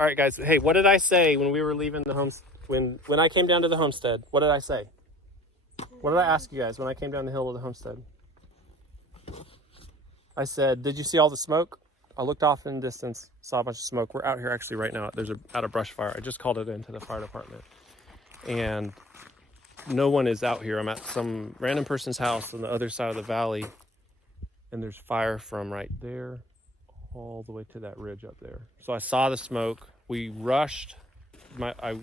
All right, guys. Hey, what did I say when we were leaving the home? When I came down to the homestead, what did I say? What did I ask you guys when I came down the hill of the homestead? I said, did you see all the smoke? I looked off in the distance, saw a bunch of smoke. We're out here actually right now. There's out of brush fire. I just called it into the fire department. And no one is out here. I'm at some random person's house on the other side of the valley. And there's fire from right there all the way to that ridge up there. So I saw the smoke. We rushed.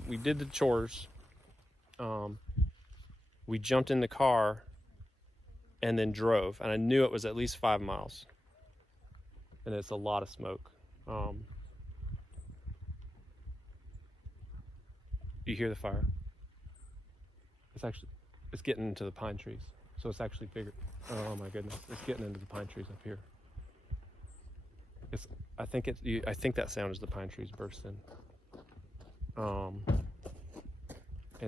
We did the chores. We jumped in the car and then drove. And I knew it was at least 5 miles. And it's a lot of smoke. You hear the fire? It's getting into the pine trees. So it's actually bigger. Oh my goodness, it's getting into the pine trees up here. I think that sound is the pine trees bursting. And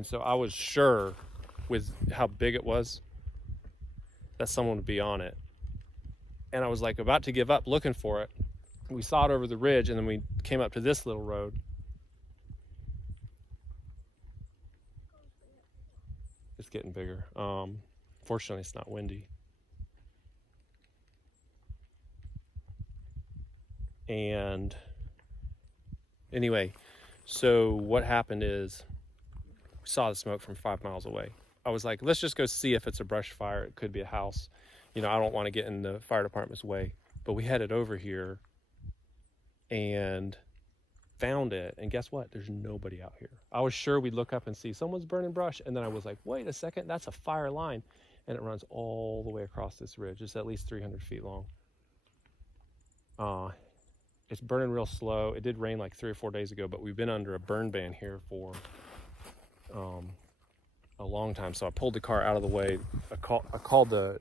so I was sure with how big it was that someone would be on it. And I was like about to give up looking for it. We saw it over the ridge, and then we came up to this little road. It's getting bigger. Fortunately, it's not windy. And anyway, so what happened is we saw the smoke from 5 miles away. I was like, let's just go see if it's a brush fire. It could be a house. You know, I don't want to get in the fire department's way. But we headed over here and found it. And guess what? There's nobody out here. I was sure we'd look up and see someone's burning brush. And then I was like, wait a second, that's a fire line. And it runs all the way across this ridge. It's at least 300 feet long. It's burning real slow. It did rain like 3 or 4 days ago, but we've been under a burn ban here for a long time. So I pulled the car out of the way. I called the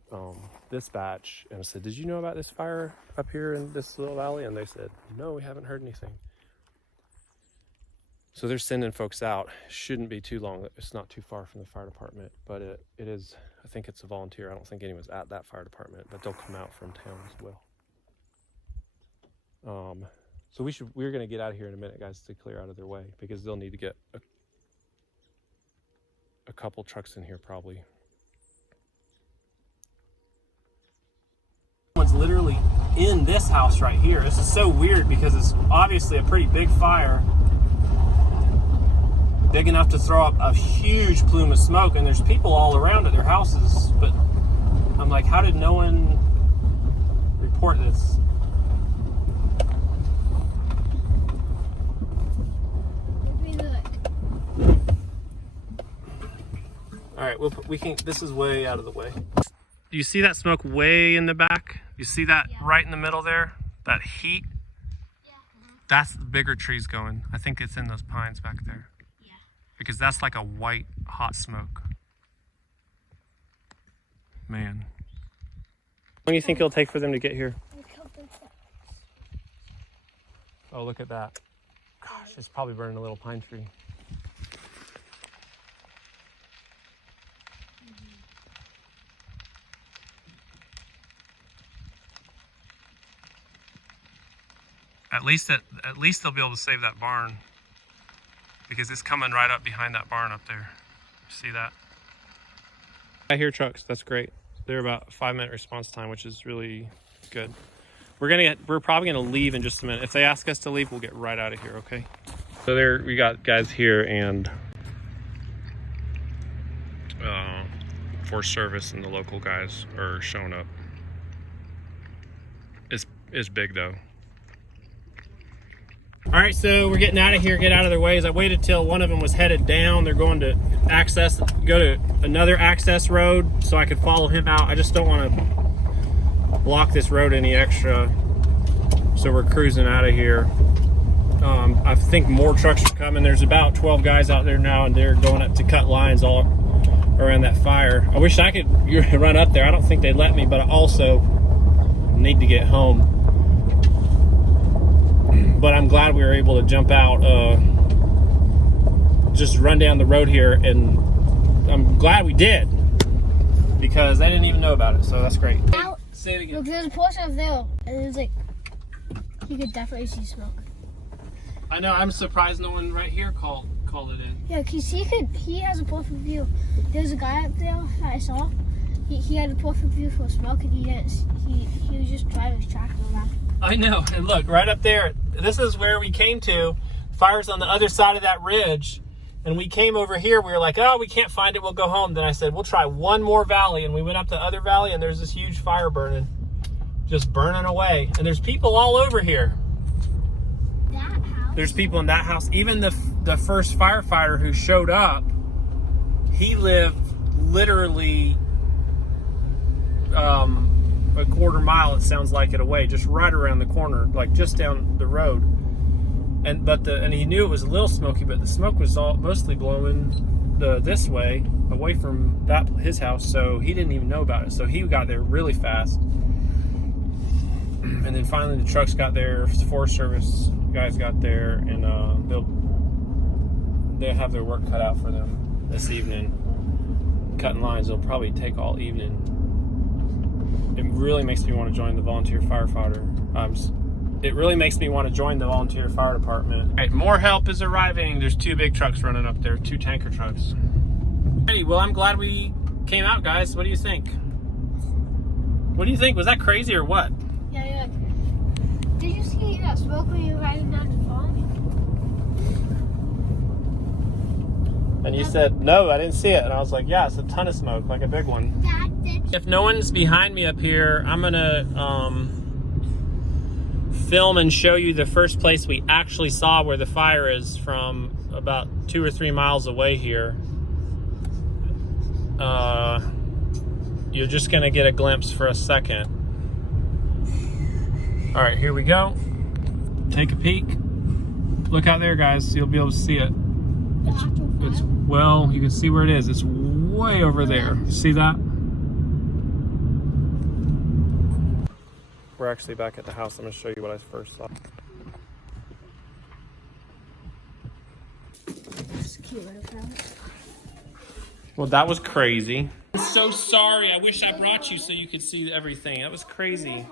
dispatch and I said, did you know about this fire up here in this little valley? And they said, no, we haven't heard anything. So they're sending folks out. Shouldn't be too long. It's not too far from the fire department, but it is, I think it's a volunteer. I don't think anyone's at that fire department, but they'll come out from town as well. So we're going to get out of here in a minute, guys, to clear out of their way, because they'll need to get a couple trucks in here probably. Someone's literally in this house right here. This is so weird because it's obviously a pretty big fire. Big enough to throw up a huge plume of smoke, and there's people all around at their houses, but I'm like, how did no one report this? All right, we can, this is way out of the way. Do you see that smoke way in the back? You see that right in the middle there? That heat? Yeah. That's the bigger trees going. I think it's in those pines back there. Yeah. Because that's like a white, hot smoke. Man. How long do you think it'll take for them to get here? Oh, look at that. Gosh, it's probably burning a little pine tree. At least they'll be able to save that barn, because it's coming right up behind that barn up there. See that? I hear trucks. That's great. They're about a 5-minute response time, which is really good. We're probably gonna leave in just a minute. If they ask us to leave, we'll get right out of here. Okay. So there we got guys here, and Forest Service and the local guys are showing up. It's big though. All right, so we're getting out of here, get out of their ways. I waited till one of them was headed down. They're going to go to another access road so I could follow him out. I just don't want to block this road any extra. So we're cruising out of here. I think more trucks are coming. There's about 12 guys out there now, and they're going up to cut lines all around that fire. I wish I could run up there. I don't think they'd let me, but I also need to get home. But I'm glad we were able to jump out, just run down the road here, and I'm glad we did, because I didn't even know about it, so that's great. Say it again. Look, there's a portion of there, and it's like, you could definitely see smoke. I know. I'm surprised no one right here called it in. Yeah, because he has a perfect view. There's a guy up there that I saw. He had a perfect view for smoke, and he was just driving his tractor around. I know. And look, right up there, this is where we came to. Fire's on the other side of that ridge. And we came over here. We were like, oh, we can't find it. We'll go home. Then I said, we'll try one more valley. And we went up the other valley, and there's this huge fire burning. Just burning away. And there's people all over here. That house? There's people in that house. Even the first firefighter who showed up, he lived literally a quarter mile, it sounds like it, away, just right around the corner, like just down the road. And he knew it was a little smoky, but the smoke was all mostly blowing this way, away from his house, so he didn't even know about it. So he got there really fast. And then finally the trucks got there, Forest Service guys got there, and they'll have their work cut out for them this evening. Cutting lines, it'll probably take all evening. It really makes me want to join the volunteer firefighter. It really makes me want to join the volunteer fire department. All right, more help is arriving. There's 2 big trucks running up there, 2 tanker trucks. Hey, well, I'm glad we came out, guys. What do you think? What do you think? Was that crazy or what? Yeah. Did you see that smoke when you were riding down the farm? And you said, no, I didn't see it. And I was like, yeah, it's a ton of smoke, like a big one. If no one's behind me up here, I'm gonna film and show you the first place we actually saw where the fire is from about 2 or 3 miles away here. You're just gonna get a glimpse for a second. All right, here we go. Take a peek. Look out there, guys. You'll be able to see it. Well, you can see where it is. It's way over there. You see that? We're actually back at the house. I'm going to show you what I first saw. It's a cute little house. Well, that was crazy. I'm so sorry. I wish I brought you so you could see everything. That was crazy.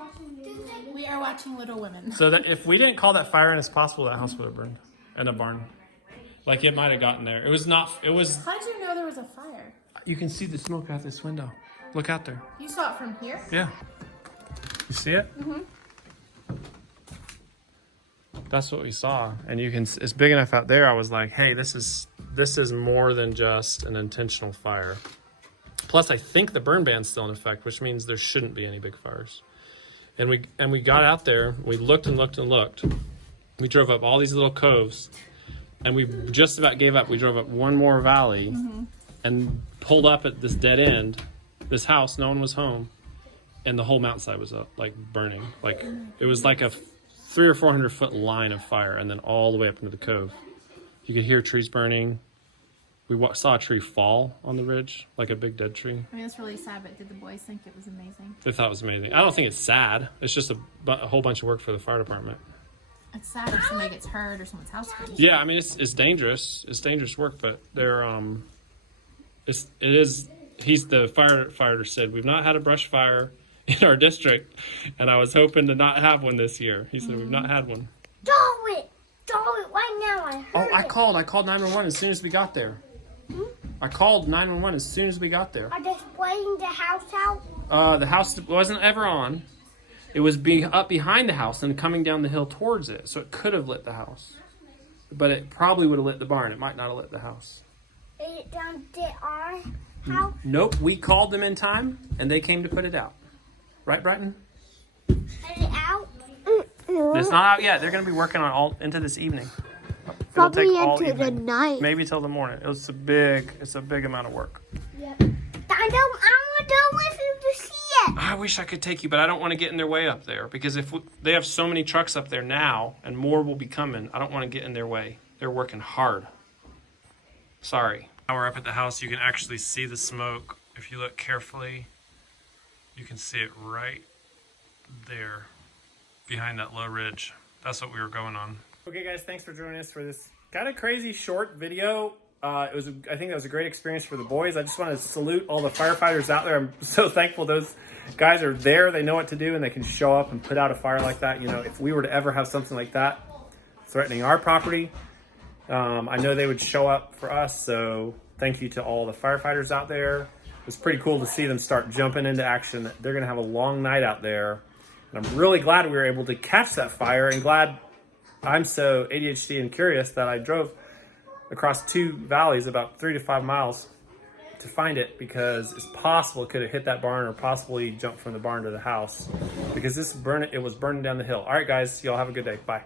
We are watching Little Women. So that if we didn't call that fire in, it's possible that house would have burned. And a barn. Like it might have gotten there. It was not, it was... How'd you know there was a fire? You can see the smoke out this window. Look out there. You saw it from here? Yeah. You see it? Mm-hmm. That's what we saw. And you can, it's big enough out there. I was like, hey, this is more than just an intentional fire. Plus, I think the burn ban's still in effect, which means there shouldn't be any big fires. And we got out there, we looked and looked and looked. We drove up all these little coves, and we just about gave up. We drove up one more valley and pulled up at this dead end, this house, no one was home, and the whole mountainside was up, like burning. Like it was like a 300 or 400 foot line of fire, and then all the way up into the cove. You could hear trees burning. We saw a tree fall on the ridge, like a big dead tree. I mean, it's really sad, but did the boys think it was amazing? They thought it was amazing. I don't think it's sad. It's just a whole bunch of work for the fire department. It's sad if somebody gets hurt or someone's house gets Yeah, I mean it's dangerous. It's dangerous work, but they're it is. He's the firefighter said we've not had a brush fire in our district, and I was hoping to not have one this year. He said we've not had one. Do it right now. I heard I called 911 as soon as we got there. I called 911 as soon as we got there. Are they spraying the house out? The house wasn't ever on. It was being up behind the house and coming down the hill towards it, so it could have lit the house. But it probably would have lit the barn. It might not have lit the house. It did our house? Nope, we called them in time, and they came to put it out. Right, Brighton? Put it out? It's not out yet. They're going to be working on all into this evening. It'll Probably take all into the evening. night. Maybe till the morning. It's a big amount of work. Yep. I want to go with you to see it. I wish I could take you, but I don't want to get in their way up there because they have so many trucks up there now, and more will be coming. I don't want to get in their way. They're working hard. Sorry. Now we're up at the house. You can actually see the smoke. If you look carefully, you can see it right there behind that low ridge. That's what we were going on. Okay, guys, thanks for joining us for this kind of crazy short video. I think that was a great experience for the boys. I just want to salute all the firefighters out there. I'm so thankful those guys are there. They know what to do, and they can show up and put out a fire like that. You know, if we were to ever have something like that, it's threatening our property. I know they would show up for us, so thank you to all the firefighters out there. It was pretty cool to see them start jumping into action. They're gonna have a long night out there. And I'm really glad we were able to catch that fire, and glad I'm so ADHD and curious that I drove across 2 valleys about 3 to 5 miles to find it, because it's possible it could have hit that barn or possibly jumped from the barn to the house, because it was burning down the hill. All right, guys, y'all have a good day. Bye.